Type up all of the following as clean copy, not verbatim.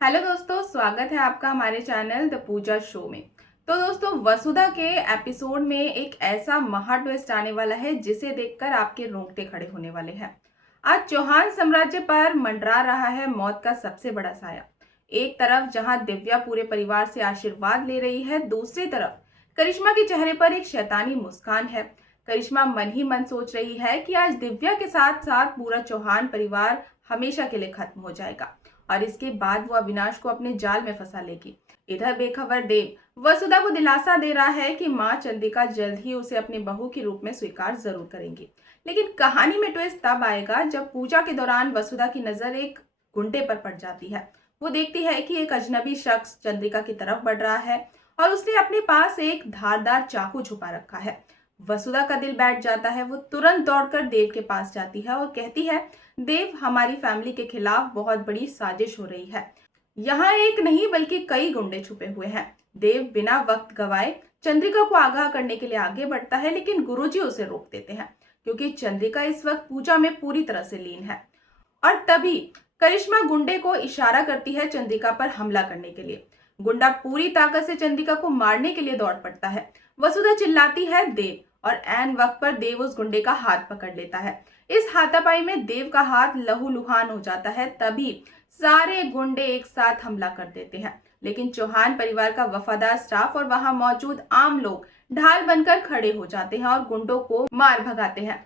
Hello दोस्तों, स्वागत है आपका हमारे चैनल द पूजा शो में। तो दोस्तों, वसुधा के एपिसोड में एक ऐसा महा ट्विस्ट आने वाला है जिसे देखकर आपके रोंगटे खड़े होने वाले हैं। आज चौहान साम्राज्य पर मंडरा रहा है मौत का सबसे बड़ा साया। एक तरफ जहां दिव्या पूरे परिवार से आशीर्वाद ले रही है, दूसरी तरफ करिश्मा के चेहरे पर एक शैतानी मुस्कान है। करिश्मा मन ही मन सोच रही है कि आज दिव्या के साथ साथ पूरा चौहान परिवार हमेशा के लिए खत्म हो जाएगा और इसके बाद वो अविनाश को अपने जाल में फंसा लेगी। इधर बेखबर देव वसुधा को दिलासा दे रहा है कि मां चंद्रिका जल्द ही उसे अपनी बहू के रूप में स्वीकार जरूर करेंगी। लेकिन कहानी में ट्विस्ट तब आएगा जब पूजा के दौरान वसुधा की नजर एक गुंडे पर पड़ जाती है। वो देखती है कि एक अजनबी शख्स चंद्रिका की तरफ बढ़ रहा है और उसने अपने पास एक धारदार चाकू छुपा रखा है। वसुधा का दिल बैठ जाता है। वो तुरंत दौड़कर देव के पास जाती है और कहती है, देव, हमारी फैमिली के खिलाफ बहुत बड़ी साजिश हो रही है। यहाँ एक नहीं बल्कि कई गुंडे छुपे हुए हैं। देव बिना वक्त गवाए चंद्रिका को आगाह करने के लिए आगे बढ़ता है, लेकिन गुरुजी उसे रोक देते हैं क्योंकि चंद्रिका इस वक्त पूजा में पूरी तरह से लीन है। और तभी करिश्मा गुंडे को इशारा करती है चंद्रिका पर हमला करने के लिए। गुंडा पूरी ताकत से चंद्रिका को मारने के लिए दौड़ पड़ता है। वसुधा चिल्लाती है, देव, और ऐन वक्त पर देव उस गुंडे का हाथ पकड़ लेता है। इस हाथापाई में देव का हाथ लहूलुहान हो जाता है। तभी सारे गुंडे एक साथ हमला कर देते हैं, लेकिन चौहान परिवार का वफादार स्टाफ और वहां मौजूद आम लोग ढाल बनकर खड़े हो जाते हैं और गुंडों को मार भगाते हैं।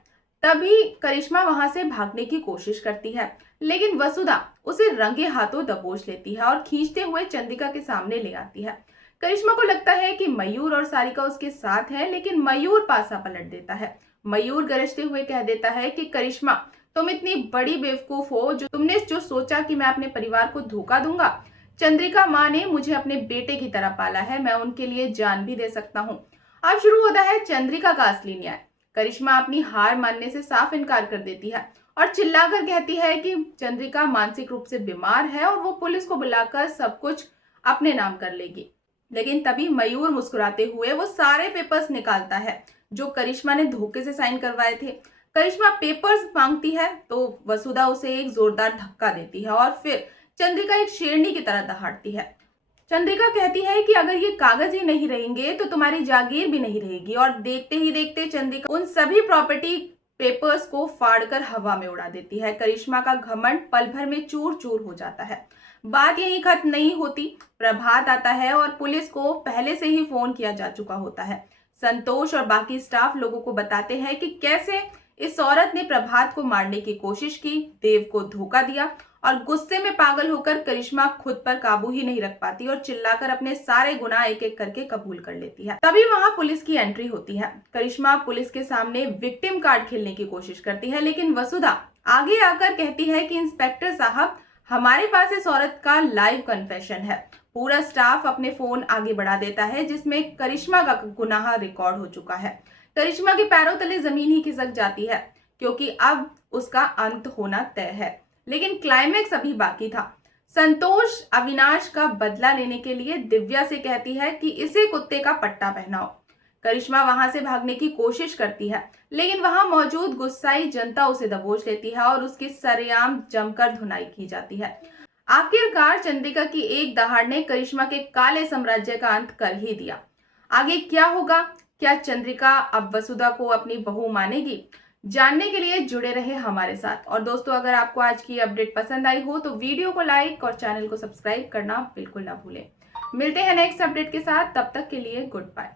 तभी करिश्मा वहां से भागने की कोशिश करती है, लेकिन वसुधा उसे रंगे हाथों दबोच लेती है और खींचते हुए चंद्रिका के सामने ले आती है। करिश्मा को लगता है कि मयूर और सारिका उसके साथ है, लेकिन मयूर पासा पलट देता है। मयूर गरजते हुए कह देता है कि करिश्मा, तुम इतनी बड़ी बेवकूफ हो जो तुमने जो सोचा कि मैं अपने परिवार को धोखा दूंगा। चंद्रिका माँ ने मुझे अपने बेटे की तरह पाला है, मैं उनके लिए जान भी दे सकता हूँ। अब शुरू होता है चंद्रिका का असली न्याय। करिश्मा अपनी हार मानने से साफ इनकार कर देती है और चिल्लाकर कहती है कि चंद्रिका मानसिक रूप से बीमार है और वो पुलिस को बुलाकर सब कुछ अपने नाम कर लेगी। लेकिन तभी मयूर मुस्कुराते हुए वो सारे पेपर्स निकालता है जो करिश्मा ने धोखे से साइन करवाए थे। करिश्मा पेपर्स मांगती है तो वसुधा उसे एक जोरदार धक्का देती है और फिर चंद्रिका एक शेरनी की तरह दहाड़ती है। चंद्रिका कहती है कि अगर ये कागज ही नहीं रहेंगे तो तुम्हारी जागीर भी नहीं रहेगी, और देखते ही देखते चंद्रिका उन सभी प्रॉपर्टी पेपर्स को फाड़कर हवा में उड़ा देती है। करिश्मा का घमंड पल भर में चूर चूर हो जाता है। बात यही खत्म नहीं होती। प्रभात आता है और पुलिस को पहले से ही फोन किया जा चुका होता है। संतोष और बाकी स्टाफ लोगों को बताते हैं कि कैसे इस औरत ने प्रभात को मारने की कोशिश की, देव को धोखा दिया, और गुस्से में पागल होकर करिश्मा खुद पर काबू ही नहीं रख पाती और चिल्लाकर अपने सारे गुनाह एक एक करके कबूल कर लेती है। तभी वहां पुलिस की एंट्री होती है। करिश्मा पुलिस के सामने विक्टिम कार्ड खेलने की कोशिश करती है, लेकिन वसुधा आगे आकर कहती है कि इंस्पेक्टर साहब, हमारे पास इस औरत का लाइव कन्फेशन है। पूरा स्टाफ अपने फोन आगे बढ़ा देता है जिसमें करिश्मा का गुनाह रिकॉर्ड हो चुका है। करिश्मा के पैरों तले जमीन ही खिसक जाती है क्योंकि अब उसका अंत होना तय है। लेकिन क्लाइमेक्स अभी बाकी था। संतोष अविनाश का बदला लेने के लिए दिव्या से कहती है कि इसे कुत्ते का पट्टा पहनाओ। करिश्मा वहां से भागने की कोशिश करती है, लेकिन वहां मौजूद गुस्साई जनता उसे दबोच लेती है और उसकी सरेआम जमकर धुनाई की जाती है। आखिरकार चंद्रिका की एक दहाड़ ने करिश्मा के काले साम्राज्य का अंत कर ही दिया। आगे क्या होगा? क्या चंद्रिका अब वसुधा को अपनी बहू मानेगी? जानने के लिए जुड़े रहे हमारे साथ। और दोस्तों, अगर आपको आज की अपडेट पसंद आई हो तो वीडियो को लाइक और चैनल को सब्सक्राइब करना बिल्कुल ना भूलें। मिलते हैं नेक्स्ट अपडेट के साथ, तब तक के लिए गुड बाय।